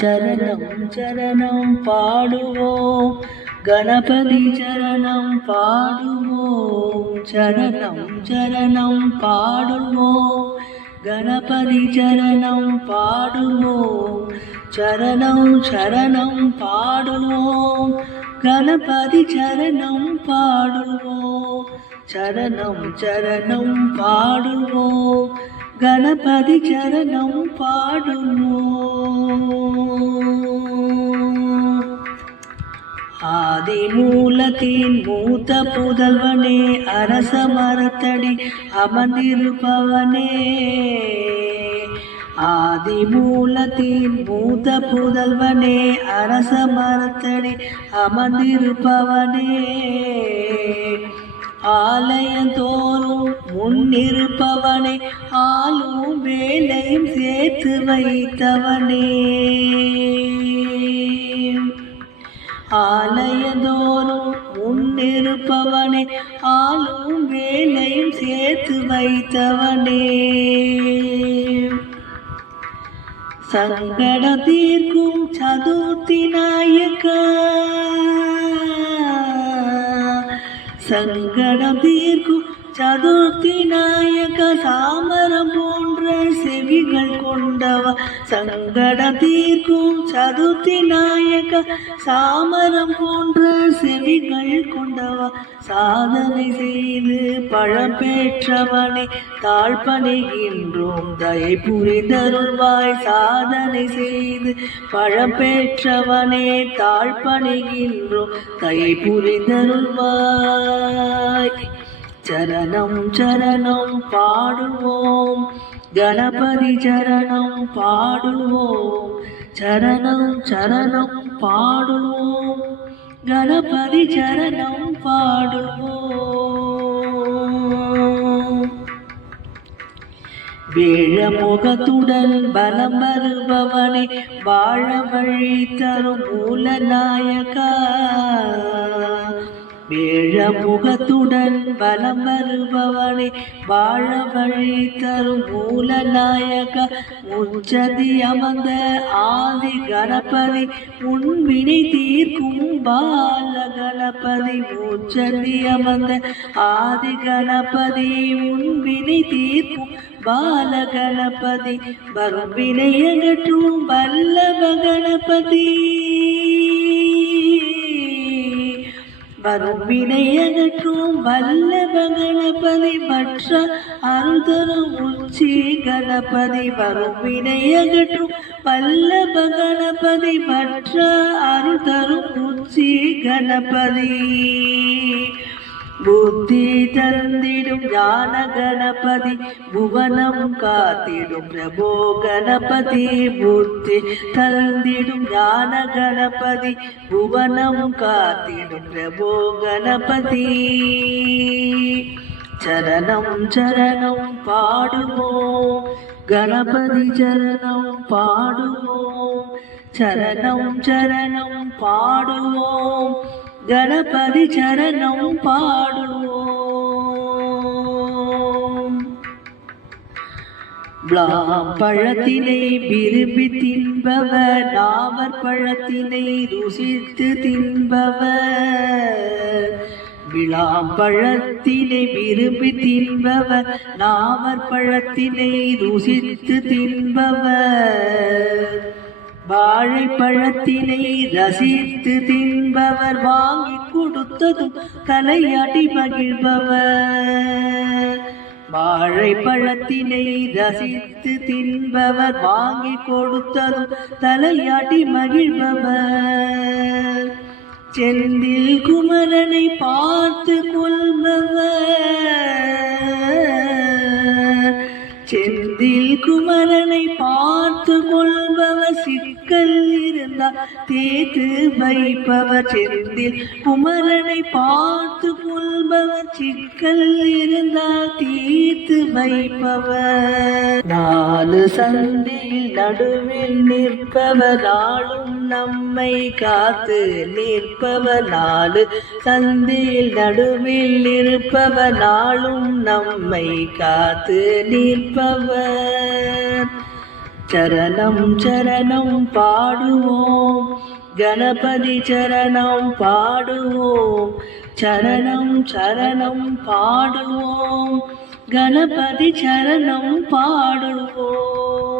சரணம் சரணம் பாடுவோம் கணபதி சரணம் பாடுவோம் சரணம் சரணம் பாடுவோம் கணபதி சரணம் பாடுவோம் சரணம் சரணம் பாடுவோம் கணபதி சரணம் பாடுவோம் சரணம் சரணம் பாடுவோம் கணபதி சரணம் பாடுவோம். ஆதிமூலத்தின் மூத்த புதல்வனே அரச மரத்தடி அமர்ந்திருப்பவனே ஆதிமூலத்தின் மூத்த புதல்வனே அரச மரத்தடி அமர்ந்திருப்பவனே ஆலயந்தோறும் முன்னிருப்பவனே ஆளும் வேலையும் சேர்த்து வைத்தவனே ஆலயந்தோறும் முன்னிருப்பவனே ஆளும் வேலையும் சேர்த்து வைத்தவனே சங்கட தீர்க்கும் சதுர்த்தி நாயகா சங்கடம் தீர்க்கும் சதுர்த்தி நாயக சாமரம் போன்ற செவிகள் கொண்டவா சங்கடம் தீர்க்கும் சதுர்த்தி நாயக சாமரம் போன்ற செவிகள் கொண்டவா சாதனை செய்து பழம் பெற்றவனே தாழ்பணிகின்றோம் தயை புரிந்தருள்வாய் சாதனை செய்து பழம் பெற்றவனே தாழ்பணிகின்றோம் தயை புரிந்தருள்வாய் சரணம் சரணம் பாடுவோம் கணபதி சரணம் பாடுவோம் சரணம் சரணம் பாடுவோம் கணபதி சரணம் பாடுவோம். வேழமுகத்துடன் பலம் வருபவனே வாழ வழி தரும் மூலநாயகா வேழமுகத்துடன் பலம் வருபவனே வாழ வழி தரும் மூலநாயக முச்சதி அமர்ந்த ஆதி கணபதி முன்வினை தீர்க்கும் பால கணபதி முச்சதி அமர்ந்த ஆதி கணபதி முன்வினை தீர்க்கும் பால கணபதி வரும் வினை அகற்றும் வல்லப கணபதி வரும் வினை அகற்றும் வல்லப கணபதி மற்ற அருள்தரும் உச்சி கணபதி வரும் வினை அகற்றும் வல்லப கணபதி மற்ற அருள்தரும் உச்சி கணபதி புத்தி தந்திடும் ஞான கணபதி புவனம் காத்திடும் பிரபோ கணபதி புத்தி தந்திடும் ஞான கணபதி புவனம் காத்திடும் பிரபோ கணபதி சரணம் சரணம் பாடுவோம் கணபதி சரணம் பாடுவோம் சரணம் சரணம் பாடுவோம் கணபதி சரணம் பாடுவோம். விளாம் பழத்தினை விரும்பி தின்பவர் நாவர் பழத்தினை ருசித்து தின்பவர் விளாம் பழத்தினை விரும்பி தின்பவர் நாவர் பழத்தினை ருசித்து தின்பவர் வாழைப்பழத்தினை ரசித்து தின்பவர் வாங்கி கொடுத்ததும் தலையாட்டி மகிழ்பவர் வாழைப்பழத்தினை ரசித்து தின்பவர் வாங்கி கொடுத்ததும் தலையாட்டி மகிழ்பவர் செந்தில் குமரனை பார்த்து கொள்பவர் செந்தில் குமரனை பார்த்து கொள்பவர் சிக்கல் இருந்தால் தேத்து வைப்பவர் செந்தில் குமரனை பார்த்து கொள்பவர் சிக்கல் இருந்தால் தீர்த்து வைப்பவர் நாலு சந்தில் நடுவில் நிற்பவர் நாளும் நம்மை காத்து நிற்பவர் நாலு சந்தில் நடுவில் இருப்பவர் நாளும் நம்மை காத்து நிற்பவர் சரணம் சரணம் பாடுவோம், கணபதி சரணம் பாடுவோம், சரணம் சரணம் பாடுவோம், கணபதி சரணம் பாடுவோம்.